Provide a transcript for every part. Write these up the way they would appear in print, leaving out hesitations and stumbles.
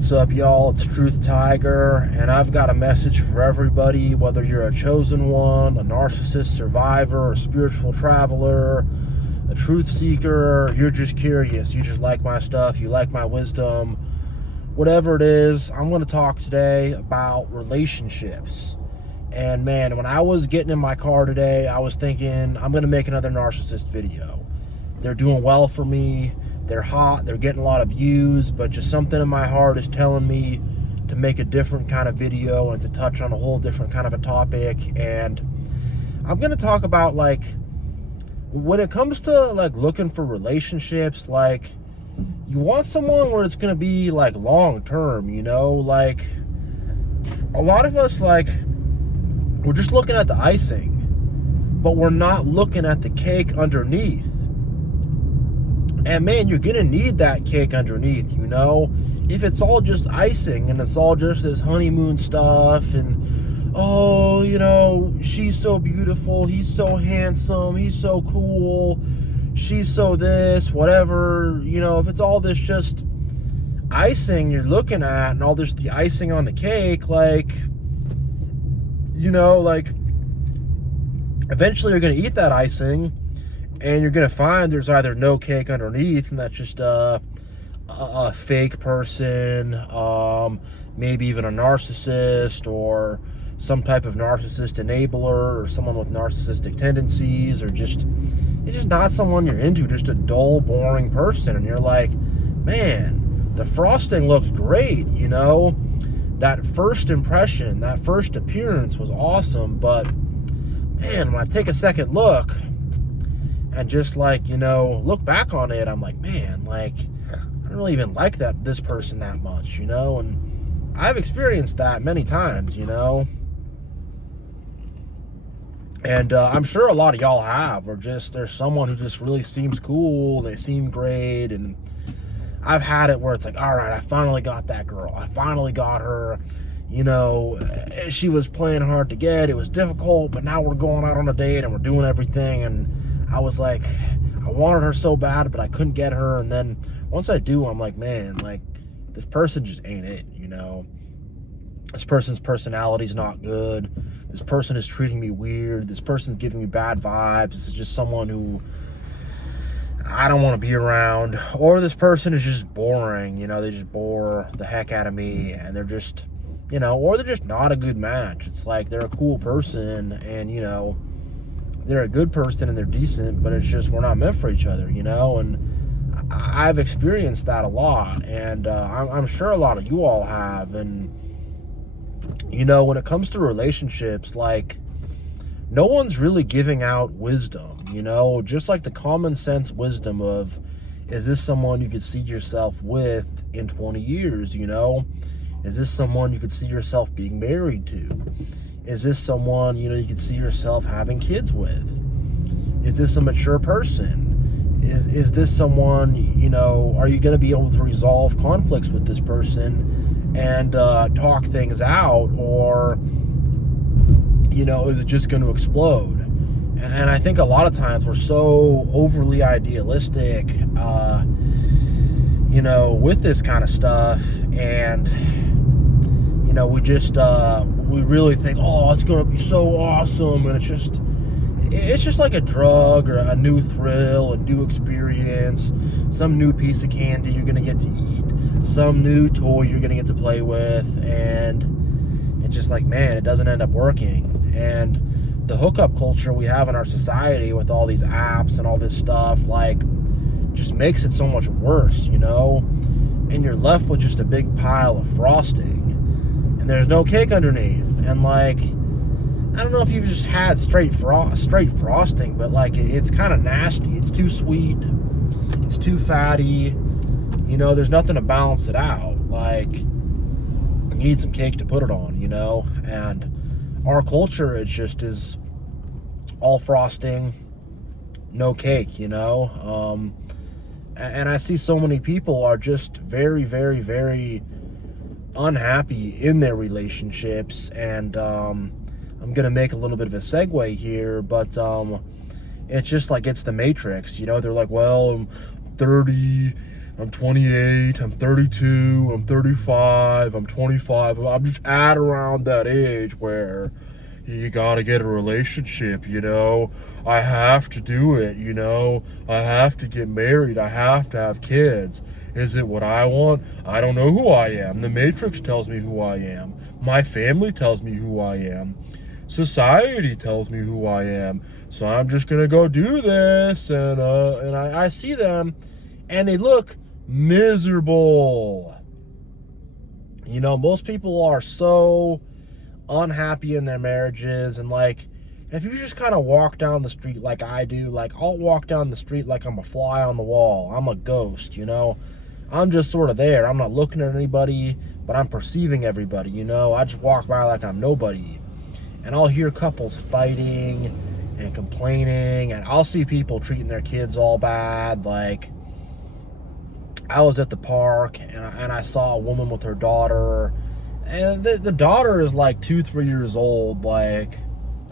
What's up, y'all? It's Truth Tiger, and I've got a message for everybody, whether you're a chosen one, a narcissist survivor, a spiritual traveler, a truth seeker, you're just curious, you just like my stuff, you like my wisdom, whatever it is. I'm going to talk today about relationships. And man, when I was getting in my car today, I was thinking, I'm going to make another narcissist video. They're doing well for me. They're hot, they're getting a lot of views, but just something in my heart is telling me to make a different kind of video and to touch on a whole different kind of a topic. And I'm going to talk about, like, when it comes to, like, looking for relationships, like, you want someone where it's going to be, like, long term, you know? Like, a lot of us, like, we're just looking at the icing, but we're not looking at the cake underneath. And man, you're gonna need that cake underneath, you know? If it's all just icing and it's all just this honeymoon stuff and, oh, you know, she's so beautiful, he's so handsome, he's so cool, she's so this, whatever, you know, if it's all this just icing you're looking at and all this the icing on the cake, like, you know, like, eventually you're gonna eat that icing and you're going to find there's either no cake underneath, and that's just a fake person, maybe even a narcissist, or some type of narcissist enabler, or someone with narcissistic tendencies, or just, it's just not someone you're into, just a dull, boring person. And you're like, man, the frosting looks great, you know? That first impression, that first appearance was awesome, but man, when I take a second look, and just, like, you know, look back on it, I'm like, man, like, I don't really even like this person that much, you know? And I've experienced that many times, you know? And I'm sure a lot of y'all have, or just there's someone who just really seems cool, they seem great, and I've had it where it's like, all right, I finally got that girl, I finally got her, you know, she was playing hard to get, it was difficult, but now we're going out on a date and we're doing everything, and I was like, I wanted her so bad, but I couldn't get her. And then once I do, I'm like, man, like, this person just ain't it, you know? This person's personality's not good. This person is treating me weird. This person's giving me bad vibes. This is just someone who I don't want to be around. Or this person is just boring, you know? They just bore the heck out of me, and they're just, you know, or they're just not a good match. It's like they're a cool person, and, you know, they're a good person and they're decent, but it's just we're not meant for each other, you know? And I've experienced that a lot, and I'm sure a lot of you all have. And, you know, when it comes to relationships, like, no one's really giving out wisdom, you know? Just like the common sense wisdom of, is this someone you could see yourself with in 20 years, you know? Is this someone you could see yourself being married to? Is this someone, you know, you could see yourself having kids with? Is this a mature person? Is this someone, you know, are you going to be able to resolve conflicts with this person and talk things out? Or, you know, is it just going to explode? And I think a lot of times we're so overly idealistic, you know, with this kind of stuff. And, you know, we just, we really think, oh, it's going to be so awesome. And it's just like a drug or a new thrill, a new experience, some new piece of candy you're going to get to eat, some new toy you're going to get to play with. And it's just like, man, it doesn't end up working. And the hookup culture we have in our society with all these apps and all this stuff, like, just makes it so much worse, you know? And you're left with just a big pile of frosting. And there's no cake underneath. And, like, I don't know if you've just had straight frosting, but, like, it's kind of nasty. It's too sweet. It's too fatty. You know, there's nothing to balance it out. Like, you need some cake to put it on, you know? And our culture, it just is all frosting, no cake, you know? And I see so many people are just very, very, very unhappy in their relationships. And I'm gonna make a little bit of a segue here, but it's just like, it's the Matrix, you know? They're like, well, I'm 30, I'm 28, I'm 32, I'm 35, I'm 25. I'm just at around that age where you gotta get a relationship, you know? I have to do it, you know? I have to get married, I have to have kids. Is it what I want? I don't know who I am. The Matrix tells me who I am. My family tells me who I am. Society tells me who I am. So I'm just gonna go do this, and I see them, and they look miserable. You know, most people are so unhappy in their marriages, and like, if you just kind of walk down the street like I do, like I'll walk down the street like I'm a fly on the wall. I'm a ghost, you know? I'm just sort of there. I'm not looking at anybody, but I'm perceiving everybody, you know? I just walk by like I'm nobody. And I'll hear couples fighting and complaining, and I'll see people treating their kids all bad. Like, I was at the park, and I saw a woman with her daughter, and the daughter is like 2-3 years old, like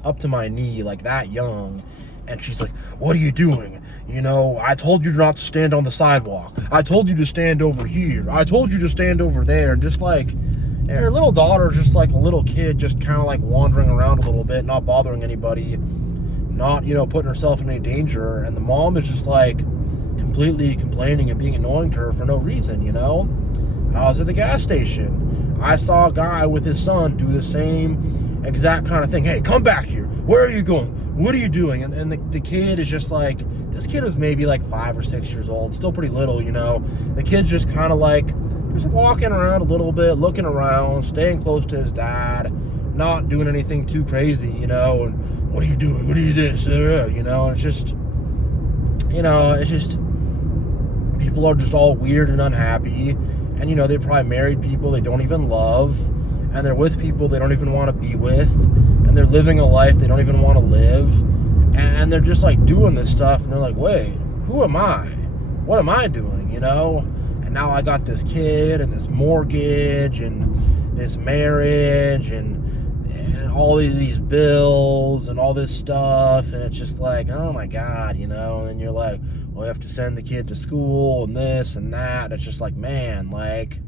up to my knee, like that young. And she's like, what are you doing? You know, I told you not to stand on the sidewalk. I told you to stand over here. I told you to stand over there. And just like, and her little daughter, just like a little kid, just kind of like wandering around a little bit, not bothering anybody, not, you know, putting herself in any danger. And the mom is just like completely complaining and being annoying to her for no reason, you know? I was at the gas station. I saw a guy with his son do the same exact kind of thing. Hey, come back here. Where are you going? What are you doing? And the kid is just like, this kid was maybe like 5 or 6 years old, still pretty little, you know? The kid's just kind of like, just walking around a little bit, looking around, staying close to his dad, not doing anything too crazy, you know? And what are you doing? What are you this? You know, and it's just, you know, it's just, people are just all weird and unhappy. And, you know, they probably married people they don't even love, and they're with people they don't even want to be with, and they're living a life they don't even want to live, and they're just like doing this stuff, and they're like, wait, who am I? What am I doing, you know? And now I got this kid and this mortgage and this marriage and all these bills and all this stuff, and it's just like, oh my God, you know? And you're like, well, you have to send the kid to school and this and that. It's just like, man, like,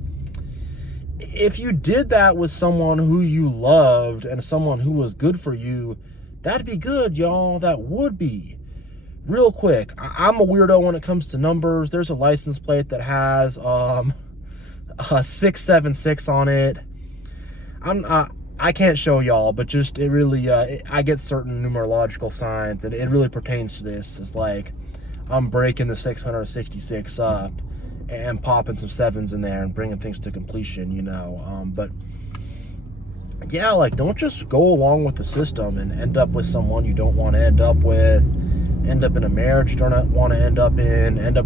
if you did that with someone who you loved and someone who was good for you, that'd be good, y'all. That would be. Real quick, I'm a weirdo when it comes to numbers. There's a license plate that has a 676 on it. I can't show y'all, but just it really, I get certain numerological signs, and it really pertains to this. It's like I'm breaking the 666 up and popping some sevens in there and bringing things to completion, you know. But yeah, like, don't just go along with the system and end up with someone you don't want to end up with, end up in a marriage you don't want to end up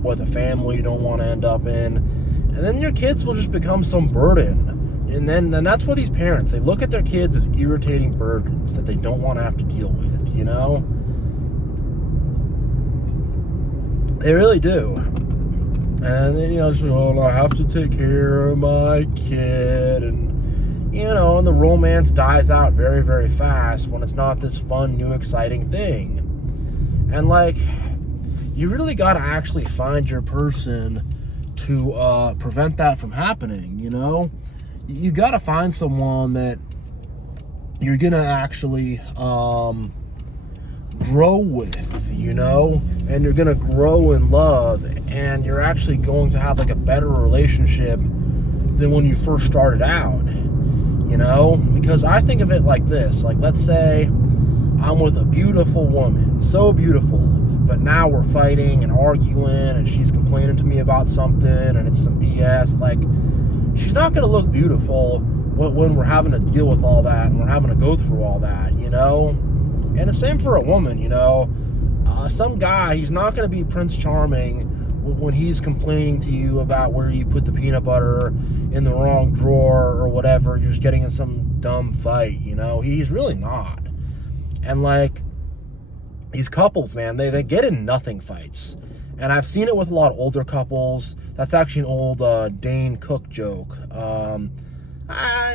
with a family you don't want to end up in, and then your kids will just become some burden. And then that's what these parents, they look at their kids as irritating burdens that they don't want to have to deal with, you know? They really do. And then, you know, just, oh, I have to take care of my kid, and, you know, and the romance dies out very, very fast when it's not this fun, new, exciting thing. And, like, you really got to actually find your person to prevent that from happening, you know? You got to find someone that you're going to actually grow with, you know? And you're going to grow in love, and you're actually going to have, like, a better relationship than when you first started out, you know? Because I think of it like this. Like, let's say I'm with a beautiful woman, so beautiful, but now we're fighting and arguing, and she's complaining to me about something, and it's some BS. Like, she's not going to look beautiful when we're having to deal with all that and we're having to go through all that, you know? And the same for a woman, you know? Some guy, he's not going to be Prince Charming when he's complaining to you about where you put the peanut butter in the wrong drawer or whatever. You're just getting in some dumb fight, you know? He's really not. And, like, these couples, man, they get in nothing fights. And I've seen it with a lot of older couples. That's actually an old Dane Cook joke.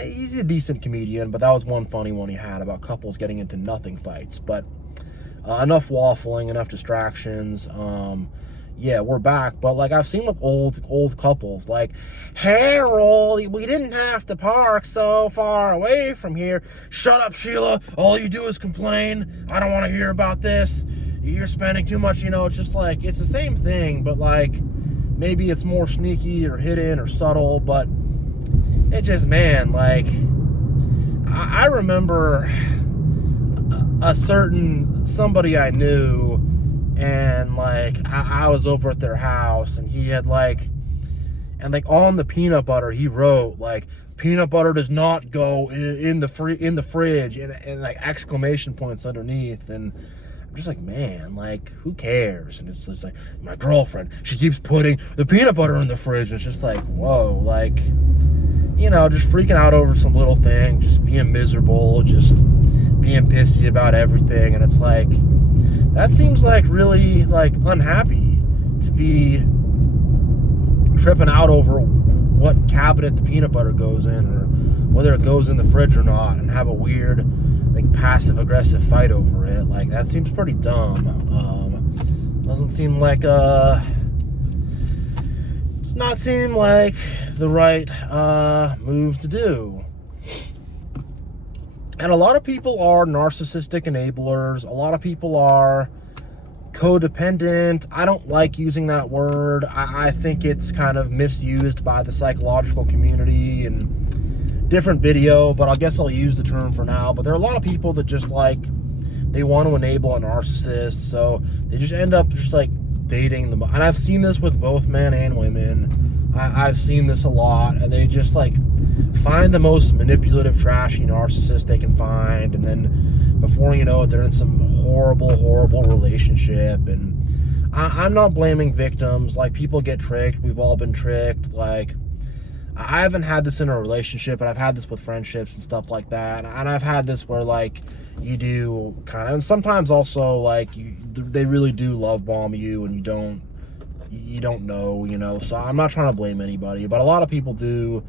He's a decent comedian, but that was one funny one he had about couples getting into nothing fights. But enough waffling, enough distractions. yeah, we're back. But like I've seen with old couples, like, Harold, we didn't have to park so far away from here. Shut up, Sheila. All you do is complain. I don't want to hear about this. You're spending too much. It's just like, it's the same thing, but like maybe it's more sneaky or hidden or subtle. But it just, man, like I remember somebody I knew, and like I was over at their house, and he had like on the peanut butter he wrote like, peanut butter does not go in the fridge, and like exclamation points underneath. And I'm just like, man, like, who cares? And it's just like, my girlfriend, she keeps putting the peanut butter in the fridge. And it's just like, whoa, like, just freaking out over some little thing, just being miserable, just being pissy about everything. And it's like, that seems like really like unhappy to be tripping out over what cabinet the peanut butter goes in, or whether it goes in the fridge or not, and have a weird like passive aggressive fight over it. Like, that seems pretty dumb. Doesn't seem like not seem like the right move to do. And a lot of people are narcissistic enablers. A lot of people are codependent. I don't like using that word. I think it's kind of misused by the psychological community and different video, but I guess I'll use the term for now. But there are a lot of people that just like, they want to enable a narcissist, so they just end up just like dating them. And I've seen this with both men and women. I've seen this a lot, and they just like find the most manipulative, trashy narcissist they can find, and then before you know it, they're in some horrible relationship. And I'm not blaming victims. Like, people get tricked. We've all been tricked. Like, I haven't had this in a relationship, but I've had this with friendships and stuff like that. And I've had this where like you do kind of, and sometimes also like they really do love bomb you, and you don't know, so I'm not trying to blame anybody, but a lot of people do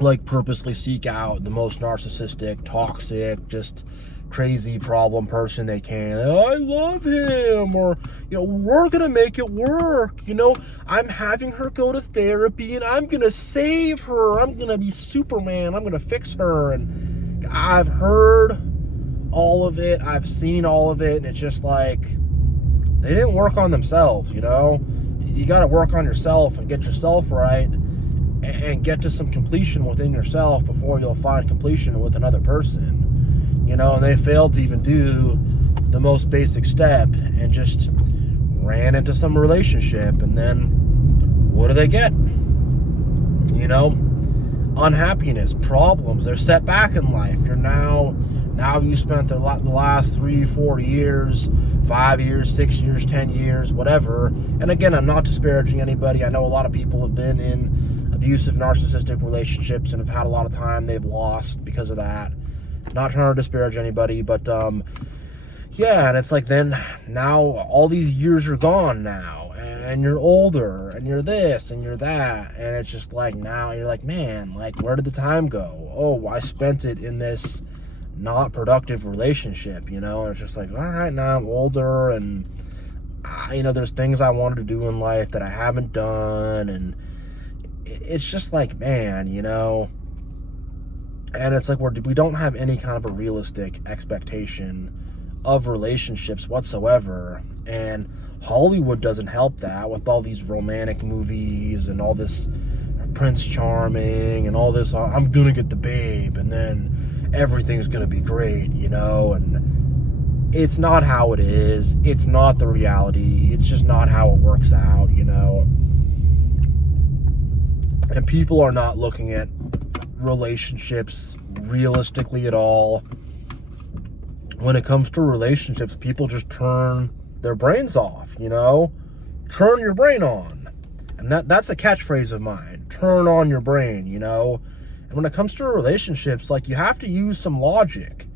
like purposely seek out the most narcissistic, toxic, just crazy problem person they can. I love him, or we're gonna make it work, I'm having her go to therapy, and I'm gonna save her, I'm gonna be Superman, I'm gonna fix her. And I've heard all of it, I've seen all of it, and it's just like, they didn't work on themselves. You got to work on yourself and get yourself right, and get to some completion within yourself before you'll find completion with another person. And they failed to even do the most basic step, and just ran into some relationship, and then what do they get? Unhappiness, problems. They're set back in life. Now you spent the last 3-4 years, 5 years, 6 years, 10 years, whatever. And again, I'm not disparaging anybody. I know a lot of people have been in abusive, narcissistic relationships and have had a lot of time they've lost because of that. Not trying to disparage anybody, but yeah, and it's like, then now all these years are gone now, and you're older, and you're this, and you're that, and it's just like, now you're like, man, like, where did the time go? Oh, I spent it in this not productive relationship, and it's just like, all right, now I'm older, and there's things I wanted to do in life that I haven't done, and it's just like, man, and it's like, we don't have any kind of a realistic expectation of relationships whatsoever, and Hollywood doesn't help that with all these romantic movies and all this Prince Charming and all this, I'm gonna get the babe, and then everything's gonna be great, and it's not how it is. It's not the reality. It's just not how it works out, and people are not looking at relationships realistically at all. When it comes to relationships, people just turn their brains off, turn your brain on. And that's a catchphrase of mine, turn on your brain, And when it comes to relationships, like, you have to use some logic.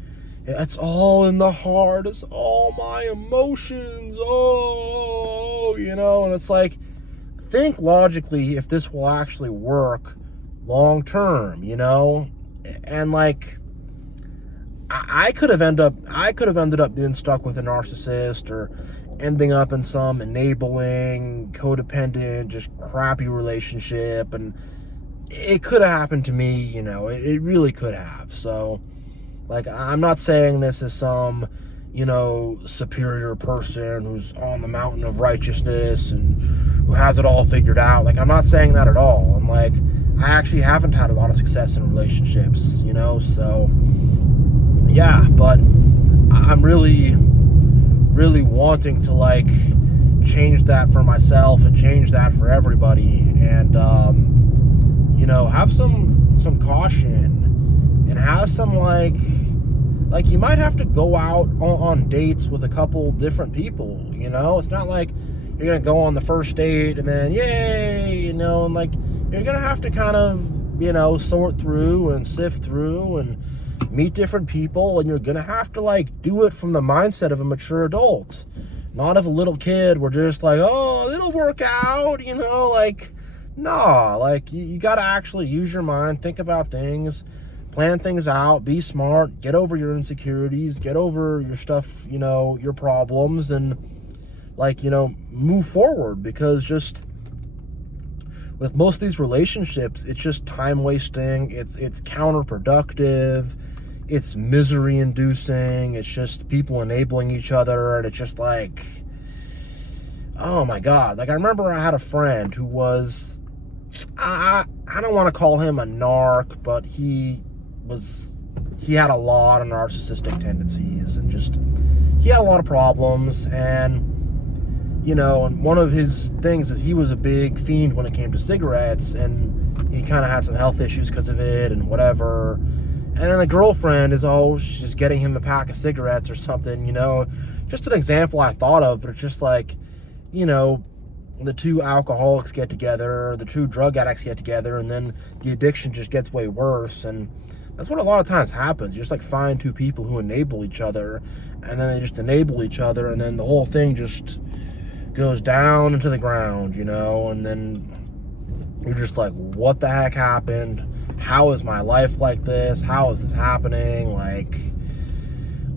It's all in the heart. It's all my emotions. Oh, and it's like, think logically if this will actually work long term, and like, I could have ended up being stuck with a narcissist, or ending up in some enabling, codependent, just crappy relationship. And it could have happened to me, you know, it really could have. So, like, I'm not saying this as some, you know, superior person who's on the mountain of righteousness and who has it all figured out. Like, I'm not saying that at all. And, like, I actually haven't had a lot of success in relationships, you know, so, yeah, but I'm really wanting to, like, change that for myself and change that for everybody, and, you know, have some caution, and have some, like you might have to go out on dates with a couple different people, you know? It's not like you're gonna go on the first date and then, yay, you know, and, like, you're gonna have to kind of, you know, sort through and sift through and meet different people, and you're gonna have to, like, do it from the mindset of a mature adult, not of a little kid. We're just like, oh, it'll work out, you know, like, nah, like, you gotta actually use your mind, think about things, plan things out, be smart, get over your insecurities, get over your stuff, you know, your problems, and, like, you know, move forward. Because just with most of these relationships, it's just time wasting, it's counterproductive, it's misery inducing, it's just people enabling each other, and it's just like, oh my God. Like, I remember I had a friend who was, I don't want to call him a narc, but he had a lot of narcissistic tendencies, and just, he had a lot of problems. And, you know, and one of his things is he was a big fiend when it came to cigarettes, and he kind of had some health issues because of it and whatever. And then the girlfriend is always just getting him a pack of cigarettes or something, you know. Just an example I thought of, but it's just like, you know, the two alcoholics get together, the two drug addicts get together, and then the addiction just gets way worse. And that's what a lot of times happens. You just, like, find two people who enable each other, and then they just enable each other, and then the whole thing just goes down into the ground, you know. And then you're just like, what the heck happened? How is my life like this? How is this happening? Like,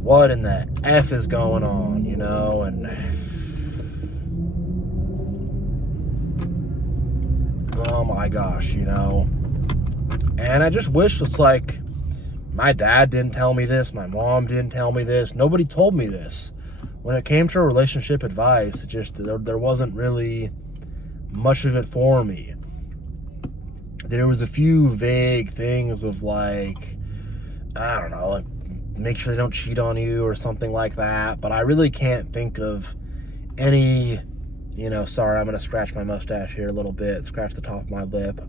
what in the F is going on, you know? And oh my gosh, you know. And I just wish it's like, my dad didn't tell me this, my mom didn't tell me this, nobody told me this. When it came to relationship advice, it just, there wasn't really much of it for me. There was a few vague things of, like, I don't know, like, make sure they don't cheat on you or something like that, but I really can't think of any, you know, sorry, I'm going to scratch my mustache here a little bit, scratch the top of my lip.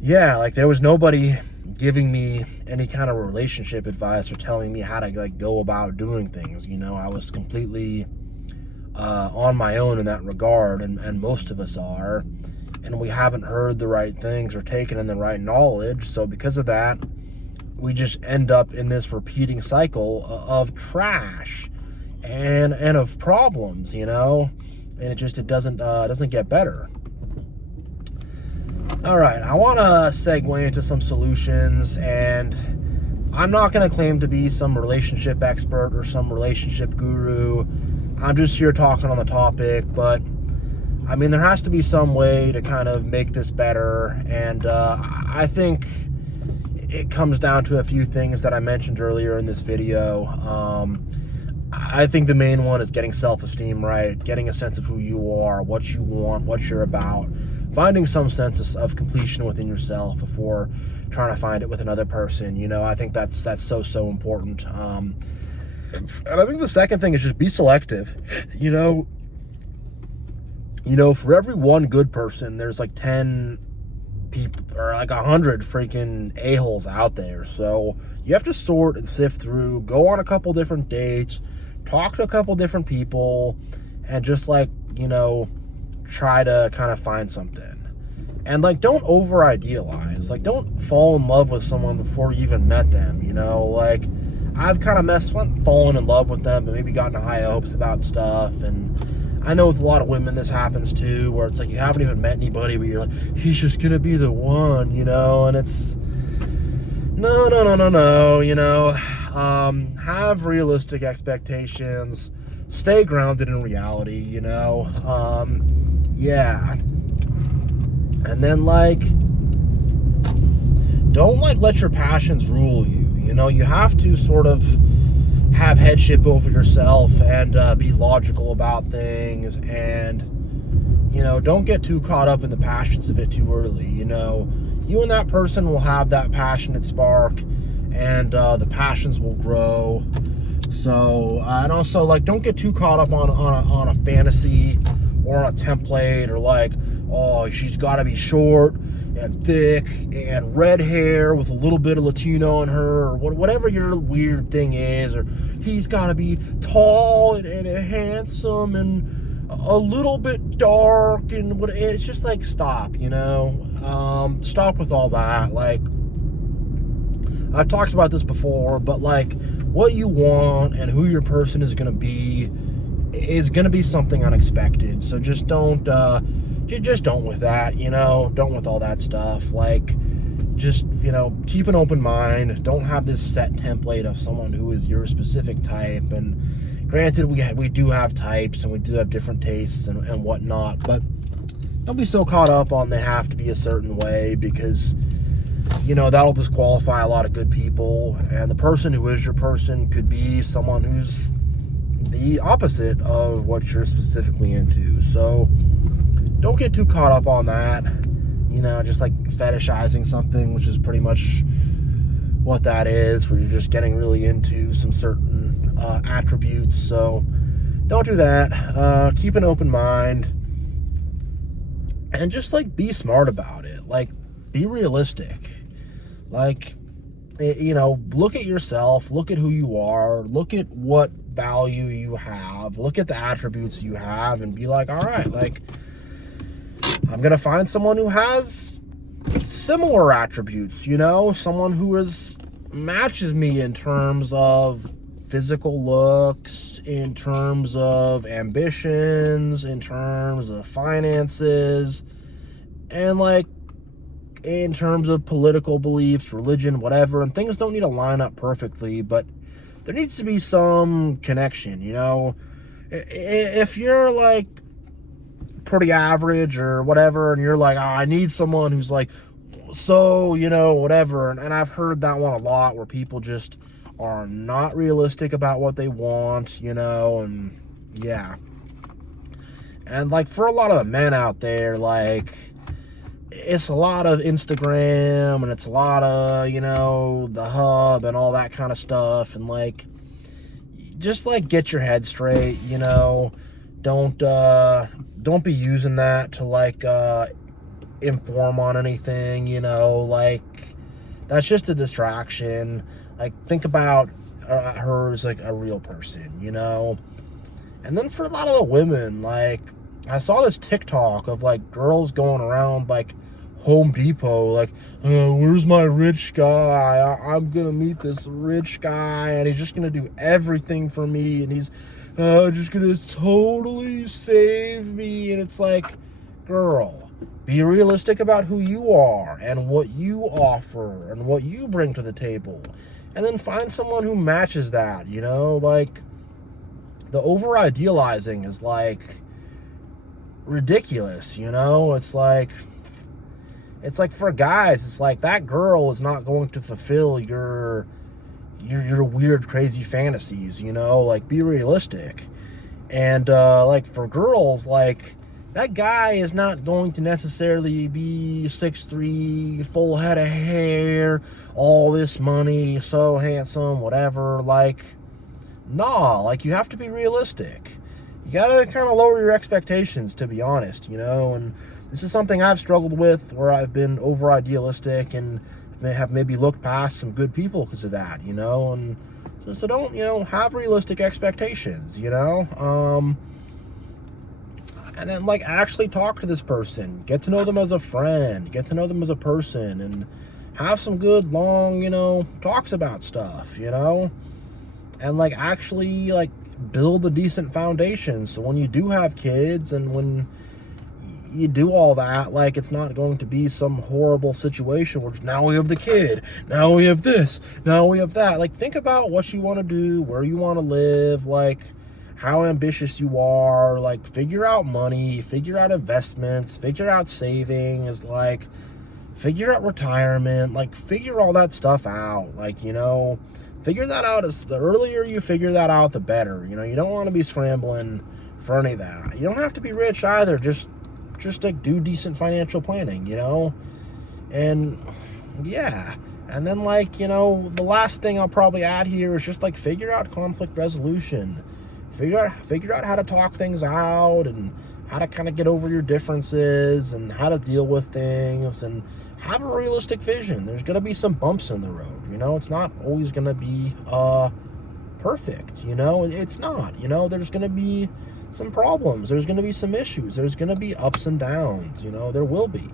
Yeah, like, there was nobody giving me any kind of relationship advice or telling me how to, like, go about doing things, you know. I was completely on my own in that regard, and most of us are, and we haven't heard the right things or taken in the right knowledge. So because of that, we just end up in this repeating cycle of trash and of problems, you know, and it doesn't get better. All right, I want to segue into some solutions, and I'm not going to claim to be some relationship expert or some relationship guru. I'm just here talking on the topic, but I mean, there has to be some way to kind of make this better, and I think it comes down to a few things that I mentioned earlier in this video. I think the main one is getting self-esteem right, getting a sense of who you are, what you want, what you're about, finding some sense of completion within yourself before trying to find it with another person. You know, I think that's so important. And I think the second thing is just be selective. You know, for every one good person, there's like 10 people or like 100 freaking a-holes out there. So you have to sort and sift through, go on a couple different dates, talk to a couple different people, and just, like, you know, try to kind of find something. And, like, don't over idealize. Like, don't fall in love with someone before you even met them, you know. Like, I've kind of fallen in love with them, but maybe gotten high hopes about stuff. And I know with a lot of women this happens too, where it's like you haven't even met anybody, but you're like, he's just gonna be the one, you know. And it's no, you know. Have realistic expectations, stay grounded in reality, you know? Yeah. And then, like, don't, like, let your passions rule you. You know, you have to sort of have headship over yourself and be logical about things, and, you know, don't get too caught up in the passions of it too early. You know, you and that person will have that passionate spark, and the passions will grow. So, and also, like, don't get too caught up on a fantasy or on a template, or like, oh, she's got to be short and thick and red hair with a little bit of Latino in her, or whatever your weird thing is, or he's got to be tall and handsome and a little bit dark, and what. It's just like, stop, you know. Stop with all that. Like, I've talked about this before, but like, what you want and who your person is going to be something unexpected. So just don't with that, you know. Don't with all that stuff. Like, just, you know, keep an open mind. Don't have this set template of someone who is your specific type. And granted, we do have types, and we do have different tastes and whatnot, but don't be so caught up on they have to be a certain way, because, you know, that'll disqualify a lot of good people. And the person who is your person could be someone who's the opposite of what you're specifically into. So don't get too caught up on that, you know, just like fetishizing something, which is pretty much what that is, where you're just getting really into some certain attributes. So don't do that. Keep an open mind, and just, like, be smart about it. Like, be realistic. Like, you know, look at yourself, look at who you are, look at what value you have, look at the attributes you have, and be like, all right, like, I'm going to find someone who has similar attributes, you know, someone who matches me in terms of physical looks, in terms of ambitions, in terms of finances, and, like, in terms of political beliefs, religion, whatever. And things don't need to line up perfectly, but there needs to be some connection, you know. If you're, like, pretty average or whatever, and you're like, oh, I need someone who's, like, so, you know, whatever. And I've heard that one a lot, where people just are not realistic about what they want, you know. And yeah. And, like, for a lot of the men out there, like, it's a lot of Instagram, and it's a lot of, you know, the hub and all that kind of stuff. And, like, just, like, get your head straight, you know. Don't be using that to, like, inform on anything, you know. Like, that's just a distraction. Like, think about her as, like, a real person, you know. And then for a lot of the women, like, I saw this TikTok of, like, girls going around, like, Home Depot, like, where's my rich guy? I'm gonna meet this rich guy, and he's just gonna do everything for me, and he's just gonna totally save me. And it's like, girl, be realistic about who you are and what you offer and what you bring to the table, and then find someone who matches that, you know. Like, the over idealizing is, like, ridiculous, you know. It's like for guys, it's like, that girl is not going to fulfill your weird, crazy fantasies, you know. Like, be realistic. And like, for girls, like, that guy is not going to necessarily be 6'3", full head of hair, all this money, so handsome, whatever. Like, nah, like, you have to be realistic. You gotta kind of lower your expectations, to be honest, you know. And this is something I've struggled with, where I've been over idealistic and have maybe looked past some good people because of that, you know. And so don't, you know, have realistic expectations, you know. And then, like, actually talk to this person, get to know them as a friend, get to know them as a person, and have some good, long, you know, talks about stuff, you know. And, like, actually, like, build a decent foundation, so when you do have kids and when you do all that, like, it's not going to be some horrible situation where now we have the kid, now we have this, now we have that. Like, think about what you want to do, where you want to live, like, how ambitious you are. Like, figure out money, figure out investments, figure out savings, like, figure out retirement, like, figure all that stuff out. Like, you know, figure that out. The earlier you figure that out, the better. You know, you don't want to be scrambling for any of that. You don't have to be rich either. Just like, do decent financial planning, you know? And yeah. And then, like, you know, the last thing I'll probably add here is just, like, figure out conflict resolution. Figure out how to talk things out, and how to kind of get over your differences, and how to deal with things, and have a realistic vision. There's going to be some bumps in the road, you know? It's not always going to be perfect, you know? It's not, you know? There's going to be some problems. There's going to be some issues. There's going to be ups and downs, you know? There will be.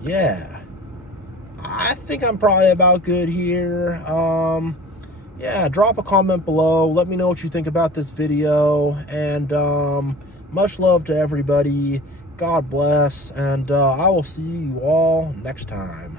Yeah. I think I'm probably about good here. Yeah, drop a comment below. Let me know what you think about this video. And much love to everybody. God bless. And I will see you all next time.